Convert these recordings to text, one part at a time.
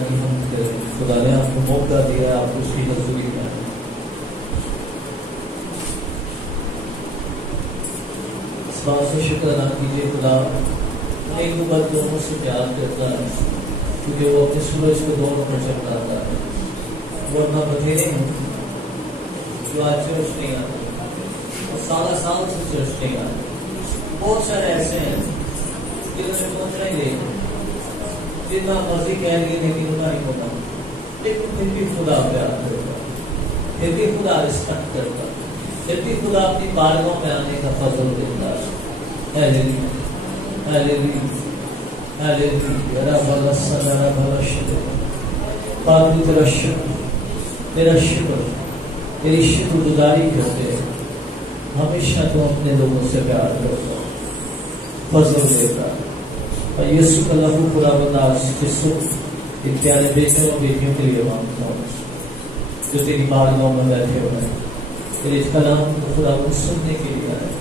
کی ہم کریں. خدا نے آپ کو موقع دیا ہے, آپ اس کی حضوری میں آئیں. اس بات سے شکر ادا کیجیے خدا ایک دو بار دونوں سے پیار کرتا ہے, کیونکہ وہ اپنے سورج کو دونوں پر چمکاتا ہے. ورنہ بتھیرے ہیں جو آج چرچ نہیں آتے اور سال سے چرچ نہیں آتے. بہت سارے ایسے ہیں جنہوں نے پہنچنا ہی نہیں, جتنا مرضی کہہ لیے لیکن اتنا نہیں ہوتا, لیکن پھر بھی خدا پیار کرتا, پھر بھی خدا رسپیکٹ کرتا, پھر بھی خدا اپنی بارگاہوں میں آنے کا فضل دیتا ہے. Hallelujah hallelujah hallelujah. رب الصلاۃ رب الشکر. پاک تیرا شکر, تیرا شکر, تیری شکر گزاری کرتے ہیں. ہمیشہ تو اپنے لوگوں سے پیار کرتا, فضل دیتا. اور یسوع کا لہو خدا بنداز کے سکھ ان پیارے بیٹوں اور بیٹیوں کے لیے مانگتا ہوں جو تیری بارگاہوں میں بیٹھے ہوئے ہیں. تیرے کلام کو خدا کو سننے کے لیے آئے,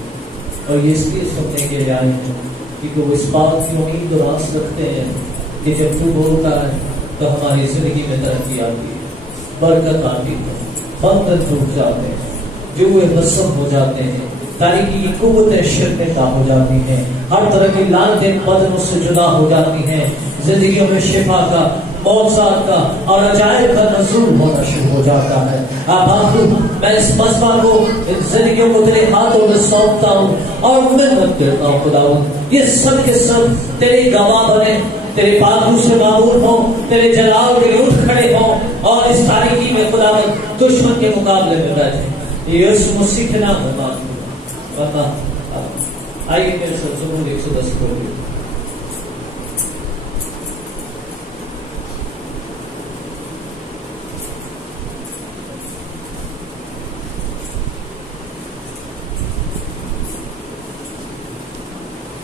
اور یہ اس لیے سننے کے لیے آئے ہیں کیونکہ وہ اس بات کی امید اور آس رکھتے ہیں کہ جب تو بولتا ہے تو ہماری زندگی میں ترقی آتی ہے, برکت آتی ہے, بندن ٹوٹ جاتے ہیں, جو وہ نصب ہو جاتے ہیں, تاریکی کی قوتیں شرکت ہو جاتی ہیں, ہر طرح کی لعنتیں بدنوں سے جدا ہو جاتی ہیں, زندگیوں میں شفا کا, معجزات کا اور عجائب کا نزول ہونا شروع ہو جاتا ہے. آپ میں اس مذہبہ کو, ان زندگیوں کو تیرے ہاتھوں میں سونپتا ہوں اور منت کرتا ہوں خداوند, یہ سب کے سب تیرے گواہ بنے, تیرے پاکوں سے معمور ہوں, تیرے جلال کے لیے اٹھ کھڑے ہوں, اور اس تاریکی میں خداوند دشمن کے مقابلے میں بیٹھے. یسوع مسیح کے نام میں مانگتا ہوں. آئیے میرے ساتھ زبور 110 پڑھیے.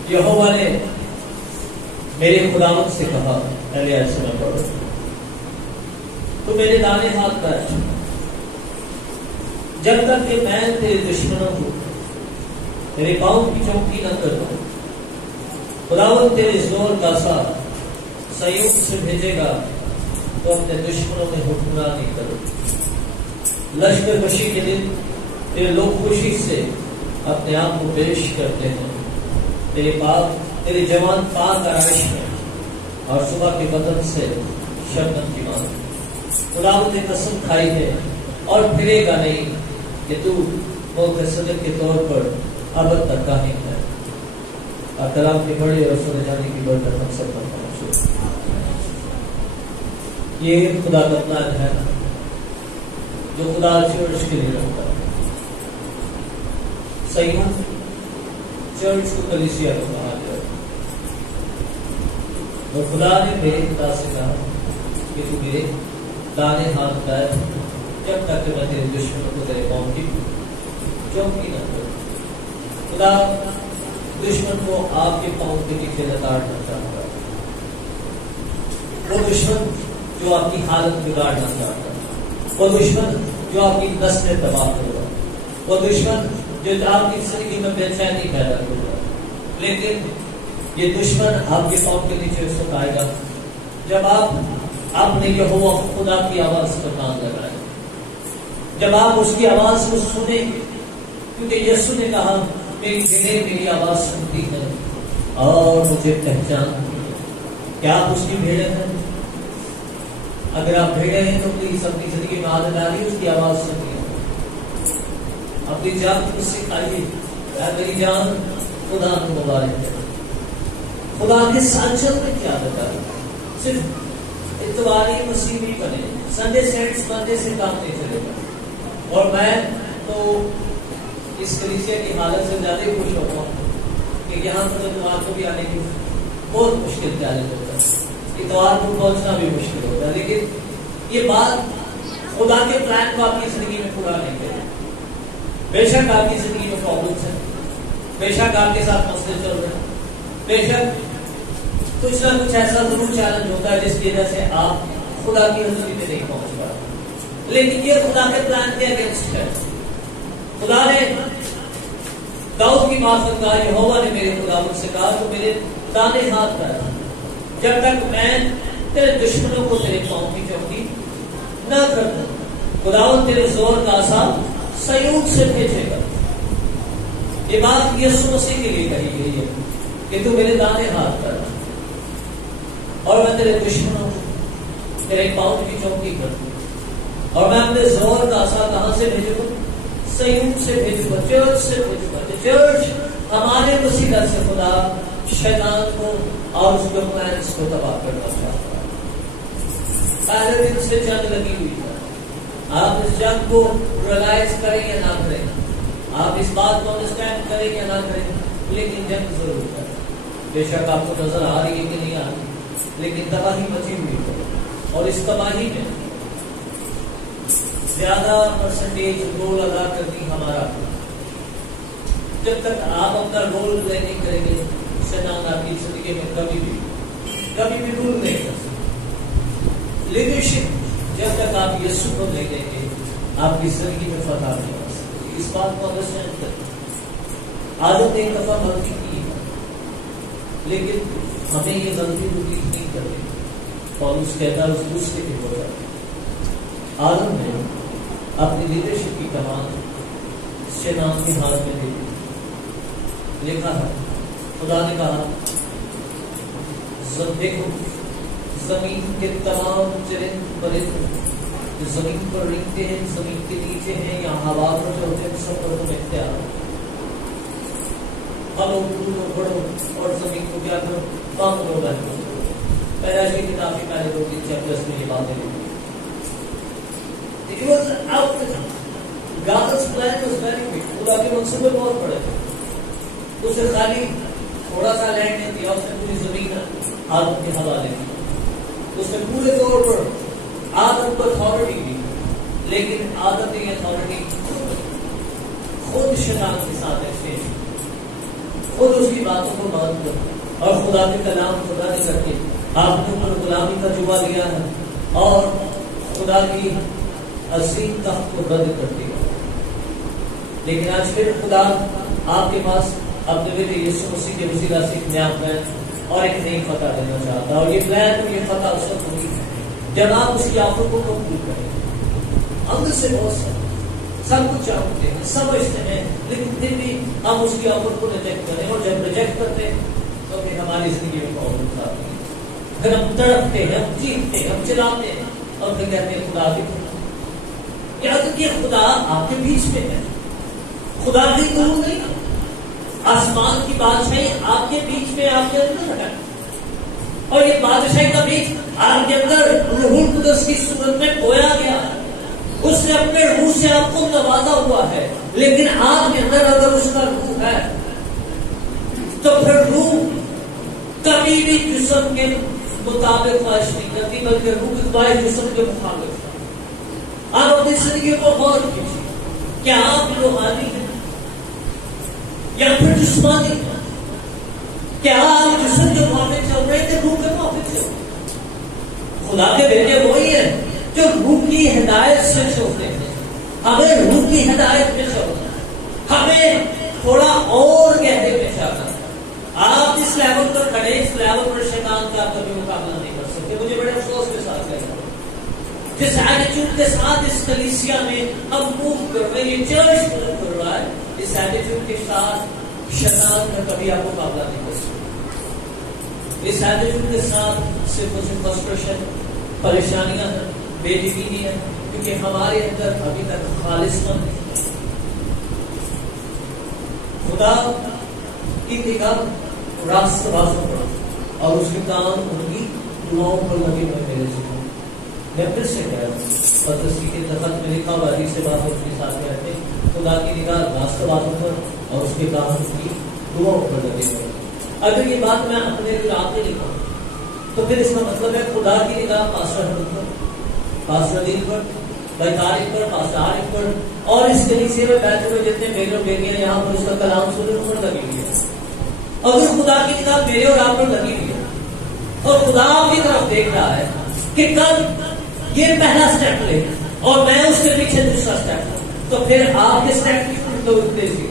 یہوہ نے میرے خداوند سے کہا, پہلے ایسے میں پڑھو, تو میرے دانے ہاتھ بیٹھ, جب تک کہ میں تیرے دشمنوں کو تیرے پاؤں کی چوکی نہ کر دوں. خداوند تیرے زور کا ساتھ سیوم سے بھیجے گا تو اپنے دشمنوں میں حکمرانی کرو. لشکر کشی کے دن تیرے لوگ خوشی سے اپنے آپ کو پیش کرتے ہیں, تیرے جوان پاک آرائش میں, اور صبح کے بدن سے شبنم کی مانگ. خداوند نے قسم کھائی ہے اور پھرے گا نہیں کہ تو ملک صدر کے طور پر ابد تک قائم ہے. اور کلام کے بڑے اور سنے جانے کی برکت ہم سب پر پہنچے. یہ خدا کا پلان ہے جو خدا چرچ کے لیے رکھتا ہے. صحیح چرچ کو کلیسیا کو کہا جائے, اور خدا نے میرے خدا سے کہا کہ تو میرے دانے ہاتھ بیٹھ, جب تک کہ میں تیرے دشمنوں کو تیرے پاؤں کی چوکی نہ کروں. خدا دشمن کو آپ کے پاؤں کے نیچے لتاڑنا چاہتا ہے. وہ دشمن جو آپ کی حالت بگاڑنا چاہتا ہے, وہ دشمن جو آپ کی نسلیں تباہ کرے گا, وہ دشمن جو آپ کی زندگی میں بے چینی پیدا کرے گا. لیکن یہ دشمن آپ کے پاؤں کے نیچے اس وقت آئے گا جب آپ نے یہوہ خدا کی آواز پر کان لگائے, جب آپ اس کی آواز کو سنیں گے, کیونکہ یسوع نے کہا میری بھیڑیں میری آواز سنتی ہے اور مجھے پہچانتی ہے. کیا آپ اس کی بھیڑیں ہیں؟ اگر آپ بھیڑیں ہیں تو پلیز اپنی زندگی میں عادت ڈالیے اس کی آواز سنیے, اپنی جان کو سکھائیے. میری جان خدا کو مبارک ہے. خدا کے ساتھ چلنے کی عادت ہے, صرف اتواری مسیح نہیں بنے, سنڈے سینٹس بننے سے کام نہیں چلے گا. اور میں تو اس کلیسیا کی حالت سے زیادہ خوش ہوتا ہوں کہ یہاں پر اتوار کو بھی آنے کی بہت مشکل چیلنج ہوتا ہے, اتوار کو پہنچنا بھی مشکل ہوتا ہے. لیکن یہ بات خدا کے پلان کو آپ کی زندگی میں پورا نہیں کرے. بے شک آپ کی زندگی میں پرابلمس ہیں, بے شک آپ کے ساتھ مسئلے چل رہے ہیں, بے شک کچھ نہ کچھ ایسا ضرور چیلنج ہوتا ہے جس کی وجہ سے آپ خدا کی حضوری میں نہیں پہنچ پا رہے. لیکن یہ خدا کے پلان کے اگینسٹ ہے. خدا نے داؤد کی معرفت کہا, یہوہ نے میرے خدا مجھ سے کہا تو میرے دانے ہاتھ پر, جب تک میں تیرے دشمنوں کو تیرے پاؤں کی چوکی نہ کر دے. خداوند تیرے زور کا عصا صیون سے بھیجے گا. یہ بات یسوع مسیح کے لیے کہی گئی ہے کہ تو میرے دانے ہاتھ کر اور میں تیرے دشمنوں کو تیرے پاؤں کی چوکی کر دوں. اور میں اپنے زور کا عصا کہاں سے بھیجوں گا؟ صیون سے بھیجوں گا، چرچ سے بھیجوں گا. چرچ ہمارے وسیلہ سے خدا شیطان کو اور اس کے پلانس کو تباہ کرنا چاہتا ہے. پہلے دن سے جنگ لگی ہوئی ہے. آپ اس جنگ کو ریلائز کریں یا نہ کریں، آپ اس بات کو انڈرسٹینڈ کریں یا نہ کریں، لیکن جنگ ضرور کریں. بے شک آپ کو نظر آ رہی ہے کہ نہیں آ رہی، لیکن تباہی مچی ہوئی ہے. اور اس تباہی میں زیادہ پرسنٹیج رول ادا کرتی ہمارا. جب تک آپ اپنا رول پلے نہیں کریں گے، شیطان آپ کی زندگی میں کبھی بھی رول نہیں کر سکتے. لیڈرشپ جب تک آپ یسوع کو نہیں دیں گے، آپ کی زندگی میں فتح نہیں ہو سکتی. اس بات کو انڈرسٹینڈ کریں. آدم نے ایک دفعہ غلطی کی ہے، لیکن ہمیں یہ غلطی ریپیٹ نہیں کرنی. اور اس کہتا ہے اس دوسرے کے ہو جاتا. آدم نے اپنی لیڈرشپ کی کمان شیطان کے ہاتھ میں دے دی. لکھا ہے خدا نے کہا دیکھو زمین کے تمام چرند پرند جو زمین پر رینگتے ہیں، زمین کے نیچے ہیں یا ہوا پر چلتے ہیں، سب پر تم اختیار ہو. پھلو پھولو بڑھو اور زمین کو کیا کرو؟ کام کرو. پیدائش کی کتاب کے پہلے 2-3 چیپٹرز میں یہ باتیں لکھی. It was out. God's plan was very big. خدا کے منصوبے بہت بڑے تھے. اسے خالی تھوڑا سا لینڈ نہیں دیا، اس نے پوری زمین آدم کے حوالے کی. اس نے پورے طور پر آدم کو اتھارٹی دی، لیکن آدم نے یہ اتھارٹی خود شیطان کے ساتھ ایکسچینج، خود اس کی باتوں کو مان کر اور خدا کے کلام خدا نے کر کے آپ نے اوپر غلامی کا جمعہ لیا ہے اور خدا کی عظیم تخت کو رد کر دیا. لیکن آج پھر خدا آپ کے پاس اپنے بیٹے یسوع مسیح کے وسیلہ سے ایک نیا پلان اور ایک نئی فتح دینا چاہتا ہے. اور یہ پلان اور یہ فتح اس وقت ہوگی جب آپ اس کی آفر کو قبول کریں. اندر سے بہت سب کچھ چاہتے ہیں، سمجھتے ہیں، لیکن پھر بھی ہم اس کی آفر کو ریجیکٹ کریں. اور جب ریجیکٹ کرتے ہیں تو پھر ہماری زندگی میں پرابلم آتی ہے. پھر ہم تڑپتے ہیں، ہم چیختے ہیں، ہم چلاتے ہیں اور پھر کہتے ہیں خدا بھی یاد رکھیے خدا آپ کے بیچ میں ہے. خدا بھی دور نہیں، آسمان کی بادشاہی آپ کے بیچ میں، آپ کے اندر ہے. اور یہ بادشاہی کا بیچ آپ کے اندر روح القدس کی صورت میں بویا گیا ہے. اس نے اپنے روح سے آپ کو نوازا ہوا ہے. لیکن آپ کے اندر اگر اس کا روح ہے تو پھر روح کبھی بھی جسم کے مطابق خواہش نہیں کرتی، بلکہ روح کی خواہش جسم کے مطابق. آپ اپنی زندگی کو غور کیجیے، کیا آپ روحانی ہیں یا پھر جسمانی ہیں؟ کیا آپ جسم کے موافق چل رہے ہیں کہ روح کے موافق چل رہے ہیں؟ خدا کے بیٹے وہی ہیں جو روح کی ہدایت سے چلتے ہیں. ہمیں روح کی ہدایت میں چلنا ہے، ہمیں تھوڑا اور گہرے میں جانا ہے. آپ اس لیول پر کھڑے، اس لیول پر شیطان کا کبھی مقابلہ نہیں کر سکتے. مجھے بڑے افسوس کے ساتھ کہنا جس ایٹیٹیوڈ کے ساتھ اس کلیسیا میں ہم موو کر رہے ہیں، یہ چرچ موو کر رہا ہے، اس ایٹیٹیوڈ کے ساتھ شیطان کا کبھی آپ مقابلہ نہیں کر سکتے. اس ایٹیٹیوڈ کے ساتھ صرف اور صرف فرسٹریشن، پریشانیاں ہیں، بے یقینی ہے، کیونکہ ہمارے اندر ابھی تک خالص پن نہیں. خدا کی نگاہ راست بازوں پر اور اس کے کام ان کی دعاؤں پر لگے ہوئے میرے سے. میں پھر سے کہہ رہا ہوں، پترسی کے خط میں لکھا ہوا حدیث سے بات اپنے ساتھ میں رہتے ہیں، خدا کی نگاہ راست بازوں پر اور اس کے کام ان کی دعاؤں پر لگے ہوئے. اگر یہ بات میں اپنے لیے آپ نے لکھا تو پھر اس کا مطلب ہے خدا کی نگاہ پاسٹر حمد پر، پاسٹر دین پر، بھائی طارق پر، پاسٹر عارف پر اور اس کلیسے میں بیٹھے ہوئے جتنے بیٹے اور بیٹیاں یہاں پر اس کا کلام سننے پر لگی ہوئی ہے. اگر خدا کی نگاہ میرے اور آپ پر لگی ہوئی ہے اور خدا آپ کی طرف دیکھ رہا ہے کہ کب یہ پہلا اسٹیپ لے اور میں اس کے پیچھے دوسرا اسٹیپ، تو پھر آپ کے اسٹیپ کی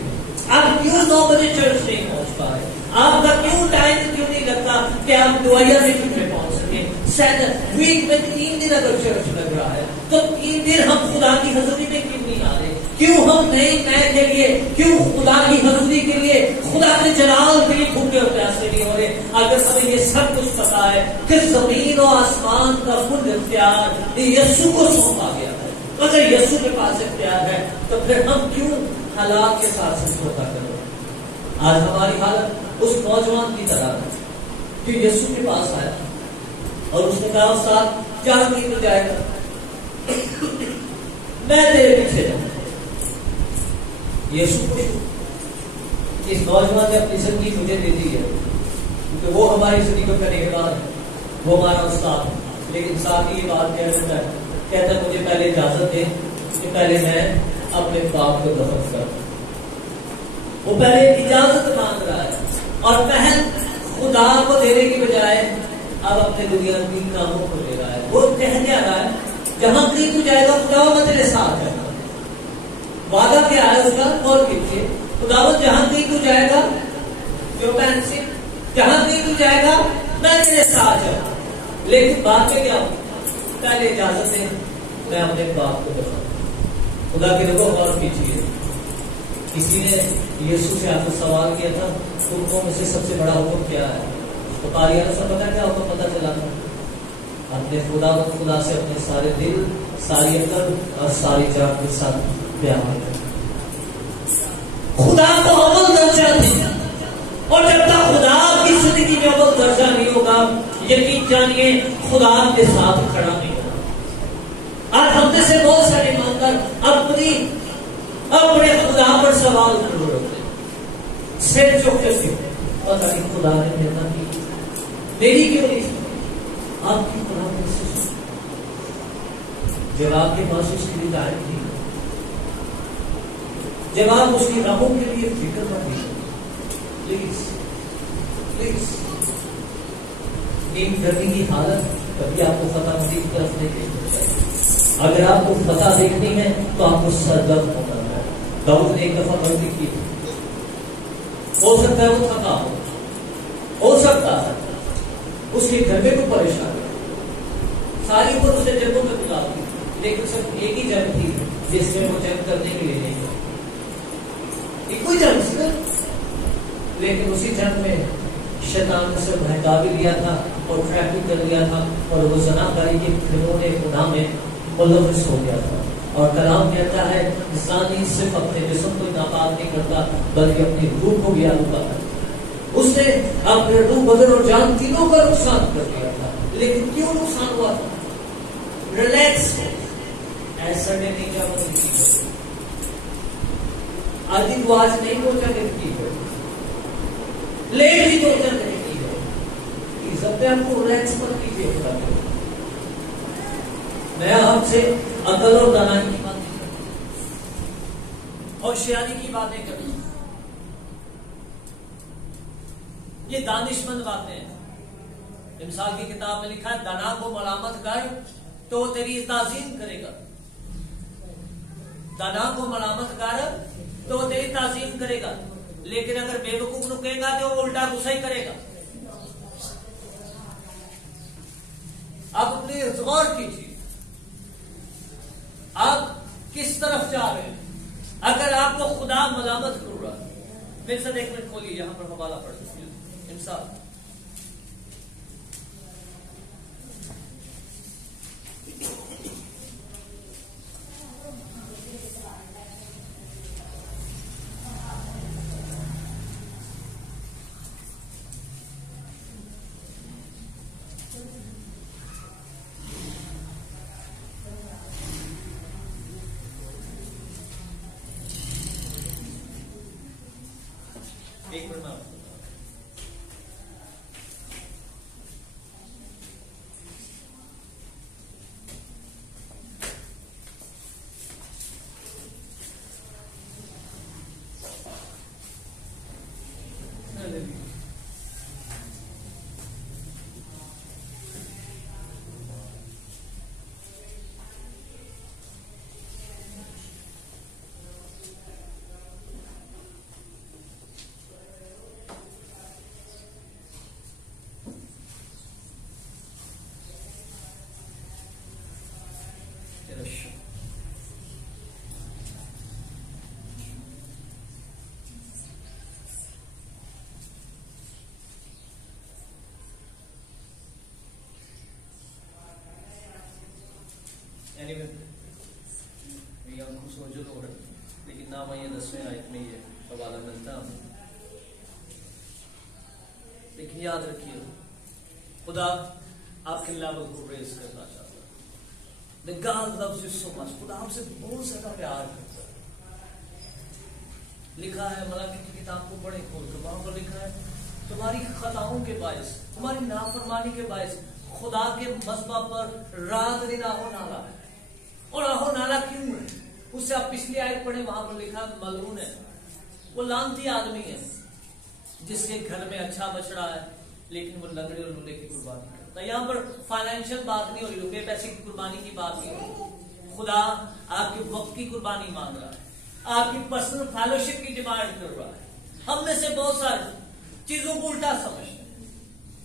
آپ کیوں 9 بجے چرچ نہیں پہنچ پا رہے؟ آپ کا کیوں ٹائم کیوں نہیں لگتا کہ آپ دعائیا میں پہنچ سکیں؟ ویک میں 3 دن اگر چرچ لگ رہا ہے تو 3 دن ہم خدا کی حضوری میں کیوں نہیں آ رہے؟ کیوں ہم نئے کے لیے، کیوں خدا کی حضوری کے لیے، خدا کے جلال کے لیے بھوکے اور پیاسے نہیں ہو رہے؟ اگر ہمیں یہ سب کچھ پتا ہے کہ زمین و آسمان کا کل اختیار یسوع کو سونپا گیا ہے، اگر یسوع کے پاس اختیار ہے تو پھر ہم کیوں حالات کے ساتھ سمجھوتا کریں؟ آج ہماری حالت اس نوجوان کی طرح ہے جو یسوع کے پاس آیا اور اس نے کہا استاد جہاں کی تو جائے گا، میں تیرے پیچھے جاؤں۔ یسوع کو اس نوجوان نے اپنی زندگی مجھے دے دی ہے کیونکہ وہ ہماری زندگی کا نگہبان ہے، وہ ہمارا استاد ہے، لیکن ساتھ ہی یہ بات کہہ دیتا ہے، کہتا ہے مجھے پہلے اجازت دے کہ پہلے میں اپنے باپ کو دفن کروں۔ وہ پہلے اجازت مانگ رہا ہے اور پہل خدا کو دینے کی بجائے اب اپنے دنیا کی کاموں کو لے رہا ہے۔ وہ کہہ کیا رہا ہے جہاں کہیں تو جائے گا خدا میں تیرے ساتھ ہے۔ وعدہ کیا ہے اس کا؟ اور کیجیے خداوند جہاں کہیں تو جائے گا، جو پینسی جہاں کہیں تو جائے گا میں تیرے ساتھ جاؤں، لیکن بات میں کیا پہلے اجازت ہے میں اپنے باپ کو دکھاؤں۔ خدا کے لوگوں غور کیجیے، کسی نے یسوع سے آپ کو سوال کیا تھا حکموں میں سے سب سے بڑا حکم کیا ہے؟ تو قاریہ سے پتا کیا حکم پتا چلا تھا؟ اپنے خدا سے اپنے سارے دل، ساری عقل اور ساری جان کے ساتھ پیار کریں۔ خدا کو اول درجہ دیں، اور جب تک خدا کی زندگی میں اول درجہ نہیں ہوگا یقین جانیے خدا کے ساتھ کھڑا نہیں ہوگا۔ آج ہم میں سے بہت سارے ایماندار اپنے خدا پر سوال کر رہے ہوتے ہیں، سر چوک کے پتہ نہیں خدا نے کہتا کہ میری کیوں نہیں آپ کی خدا میں سے جب آپ کے پاس اس کی ہدایت تھی، جب آپ اس کی راہوں کے لیے فکر مند تھی، پلیز نیند کرنے کی حالت کبھی آپ کو فتح مندی کی طرف نہیں دیکھنا چاہیے۔ اگر آپ کو فتح دیکھنی ہے تو آپ کو سرگرم ہونا ہے۔ داؤد نے ایک دفعہ غلطی کی، ہو سکتا ہے وہ تھکا ہو سکتا ہے اس کے گھر میں کوئی پریشان ہے، ساری عمر اس نے جنگوں میں گزار دی، لیکن صرف ایک ہی جنگ تھی جس میں وہ جنگ کرنے کے لیے نہیں گیا، ایک کوئی جنگ سی، لیکن اسی جنگ میں شیطان نے اسے بہکا بھی لیا تھا اور ٹریپ بھی کر لیا تھا اور وہ زناکاری کے کھلونے گناہ میں ملوث ہو گیا تھا۔ اور کلام کہتا ہے انسان صرف اپنے جسم کو ناپاک نہیں کرتا بلکہ اپنی روح کو بھی آلودہ کرتا۔ اس نے اپنے روح بدن اور جان تینوں کا نقصان کر دیا تھا، لیکن کیوں نقصان ہوا تھا؟ ریلیکس ایسا نہیں کیا آدھی کو آج نہیں پہنچا کرتی ہے، لیٹ بھی پہنچا کرتی ہے، سب پہ آپ کو ریلیکس مت کیجیے۔ میں آپ سے عقل اور دانائی کی باتیں کروں، ہوشیاری کی باتیں کروں، یہ دانش مند باتیں ہیں۔ امثال کی کتاب میں لکھا ہے دانا کو ملامت کر تو وہ تیری تعظیم کرے گا، دانا کو ملامت کر تو وہ تیری تعظیم کرے گا، لیکن اگر بے وقوف رکے گا تو وہ الٹا غصہ ہی کرے گا۔ آپ اپنی غور کیجیے آپ کس طرف جا رہے ہیں۔ اگر آپ کو خدا ملامت کر رہا ہے، میرے ساتھ ایک منٹ کھولیے، یہاں پر حوالہ پڑھ دیجیے انصاف۔ ایک منٹ میری آنکھوں سے وجود ہو رہا ہے، لیکن نہ میں یہ 10ویں آیت میں یہ حوالہ ملتا ہوں. لیکن یاد رکھیے خدا آپ کے لیول کو ریز کرنا چاہتا ہے. God loves you so much. خدا آپ سے بہت زیادہ پیار کرتا ہے. لکھا ہے ملاکی کی کتاب کو پڑھیں کھول کر، وہاں پر لکھا ہے تمہاری خطاؤں کے باعث، تمہاری نافرمانی کے باعث خدا کے مذبح پر رات دن آہو نالا ہے. اور آہو نالا کیوں ہے؟ اس سے آپ پچھلی آیت پڑھیں، وہاں پر لکھا ملعون ہے، وہ لعنتی آدمی ہے جس کے گھر میں اچھا بچڑا ہے لیکن وہ لنگڑے اور لولے کی قربانی کرتا ہے. یہاں پر فائنینشیل بات نہیں ہو رہی، روپے پیسے کی قربانی کی بات نہیں ہو رہی. خدا آپ کے وقت کی قربانی مانگ رہا ہے، آپ کی پرسنل فیلوشپ کی ڈیمانڈ کر رہا ہے. ہم میں سے بہت ساری چیزوں کو الٹا سمجھتے ہیں.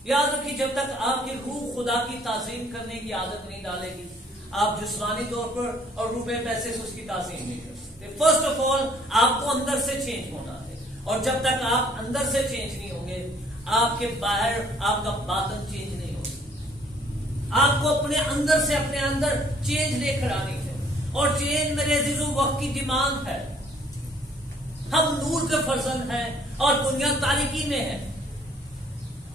یاد رکھیے جب تک آپ کی روح خدا کی تعظیم کرنے کی عادت نہیں ڈالے گی، آپ جسمانی طور پر اور روپے پیسے سے اس کی تعظیم نہیں کر سکتے. فرسٹ آف آل آپ کو اندر سے چینج ہونا ہے، اور جب تک آپ اندر سے چینج نہیں ہوں گے، آپ کے باہر آپ کا باطن چینج نہیں ہوگا. آپ کو اپنے اندر سے اپنے اندر چینج لے کر آنی ہے، اور چینج میرے عزیزوں وقت کی ڈیمانڈ ہے. ہم نور کے فرزند ہیں اور دنیا تاریکی میں ہے،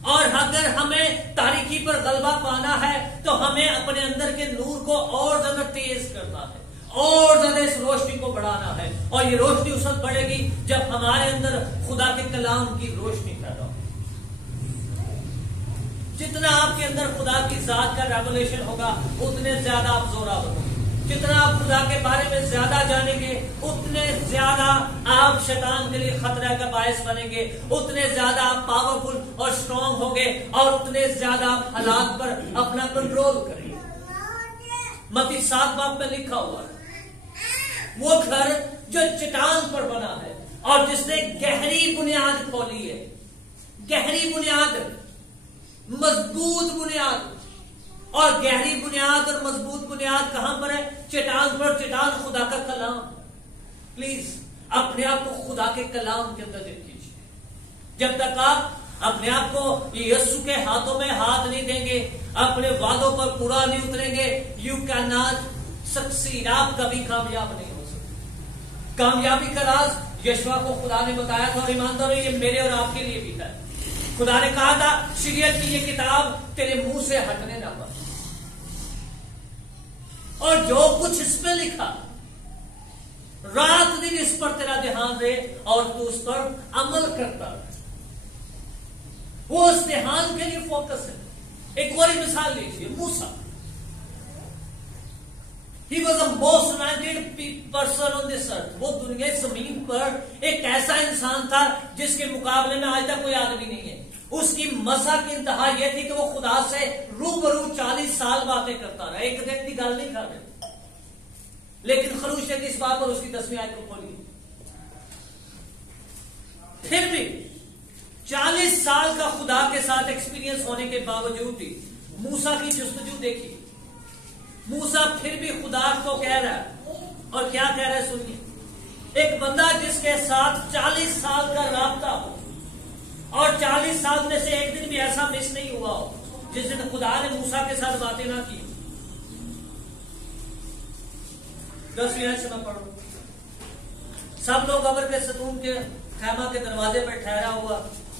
اور اگر ہمیں تاریکی پر غلبہ پانا ہے تو ہمیں اپنے اندر کے نور کو اور زیادہ تیز کرنا ہے، اور زیادہ اس روشنی کو بڑھانا ہے. اور یہ روشنی اس وقت بڑھے گی جب ہمارے اندر خدا کے کلام کی روشنی پیدا ہو. جتنا آپ کے اندر خدا کی ذات کا ریولیشن ہوگا اتنے زیادہ آپ زوراور ہوں گے. جتنا آپ خدا کے بارے میں زیادہ جانیں گے اتنے زیادہ آپ شیطان کے لیے خطرہ کا باعث بنیں گے، اتنے زیادہ آپ پاورفل اور اسٹرانگ ہوں گے، اور اتنے زیادہ آپ حالات پر اپنا کنٹرول کریں گے. متی 7 باب میں لکھا ہوا ہے وہ گھر جو چٹان پر بنا ہے اور جس نے گہری بنیاد کھولی ہے، گہری بنیاد، مضبوط بنیاد. اور گہری بنیاد اور مضبوط بنیاد کہاں پر ہے؟ چٹان پر. چٹان خدا کا کلام. پلیز اپنے آپ کو خدا کے کلام کے اندر دیکھیے. جب تک آپ اپنے آپ کو یسوع کے ہاتھوں میں ہاتھ نہیں دیں گے، اپنے وعدوں پر پورا نہیں اتریں گے، یو کین ناٹ سکسیڈ. آپ کبھی کامیاب نہیں ہو سکتے. کامیابی کا راز یشوع کو خدا نے بتایا تھا، اور ایماندار یہ میرے اور آپ کے لیے بھی ہے. خدا نے کہا تھا شریعت کی یہ کتاب تیرے منہ سے ہٹنے نہ پائے، اور جو کچھ اس میں لکھا رات دن اس پر تیرا دھیان رہے اور تو اس پر عمل کرتا رہے. وہ اس دھیان کے لیے فوکس ہے. ایک اور مثال لیجیے، موسیٰ. He was the most anointed person on this earth. وہ دنیا زمین پر ایک ایسا انسان تھا جس کے مقابلے میں آج تک کوئی آدمی نہیں ہے. اس کی مزہ کی انتہا یہ تھی کہ وہ خدا سے روبرو 40 سال باتیں کرتا رہا، ایک دن کی گل نہیں کر رہے. لیکن خروج نے اس بات پر اس کی 10ویں آیت کو کھولی. پھر بھی 40 سال کا خدا کے ساتھ ایکسپیرینس ہونے کے باوجود بھی موسیٰ کی جستجو دیکھی. موسیٰ پھر بھی خدا کو کہہ رہا ہے، اور کیا کہہ رہا ہے سنیے. ایک بندہ جس کے ساتھ 40 سال کا رابطہ ہو، اور 40 سال میں سے ایک دن بھی ایسا مس نہیں ہوا ہو جس دن خدا نے موسیٰ کے ساتھ باتیں نہ کی. 10ویں آیت سے میں پڑھوں. سب لوگ قبر کے ستون کے خیمہ کے دروازے پر ٹھہرا ہوا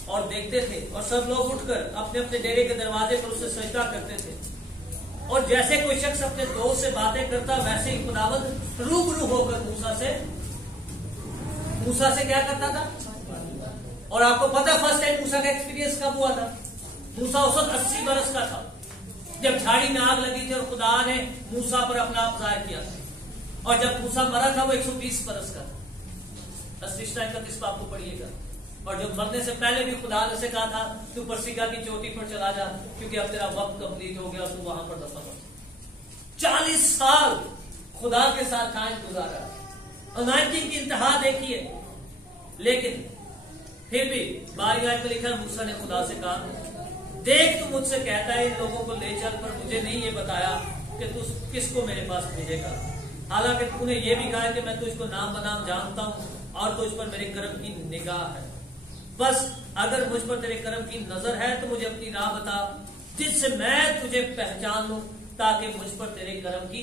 اور دیکھتے تھے، اور سب لوگ اٹھ کر اپنے اپنے ڈیرے کے دروازے پر اسے سجدہ کرتے تھے. اور جیسے کوئی شخص اپنے دوست سے باتیں کرتا ویسے ہی خداوند روبرو ہو کر موسیٰ سے کیا کرتا تھا. اور آپ کو پتا فرسٹ ٹائم موسیٰ کا ایکسپیرینس کب ہوا تھا؟ موسیٰ اس وقت 80 برس کا تھا جب جھاڑی میں آگ لگی تھی اور خدا نے موسیٰ پر اپنا آپ ظاہر کیا تھا. اور جب موسیٰ مرا تھا وہ 120 برس کا تھا. 31 باب کو پڑھیے گا. اور جب مرنے سے پہلے بھی خدا نے سے کہا تھا تو پرسیکا کی چوٹی پر چلا جا کیونکہ اب تیرا وقت کمپلیٹ ہو گیا اور تو وہاں پر دفن ہو. 40 سال خدا کے ساتھ قائم گزارا. انائٹنگ کی انتہا دیکھیے. لیکن پھر بھی 12 آیت میں لکھا موسیٰ نے خدا سے کہا دیکھ تو مجھ سے کہتا ہے ان لوگوں کو لے چل، پر مجھے نہیں یہ بتایا کہ تو کس کو میرے پاس بھیجے گا. حالانکہ تو نے یہ بھی کہا کہ میں تجھ کو نام بنام جانتا ہوں اور تجھ پر میرے کرم کی نگاہ ہے. بس اگر مجھ پر تیرے کرم کی نظر ہے تو مجھے اپنی راہ بتا جس سے میں تجھے پہچان لوں، تاکہ مجھ پر تیرے کرم کی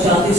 40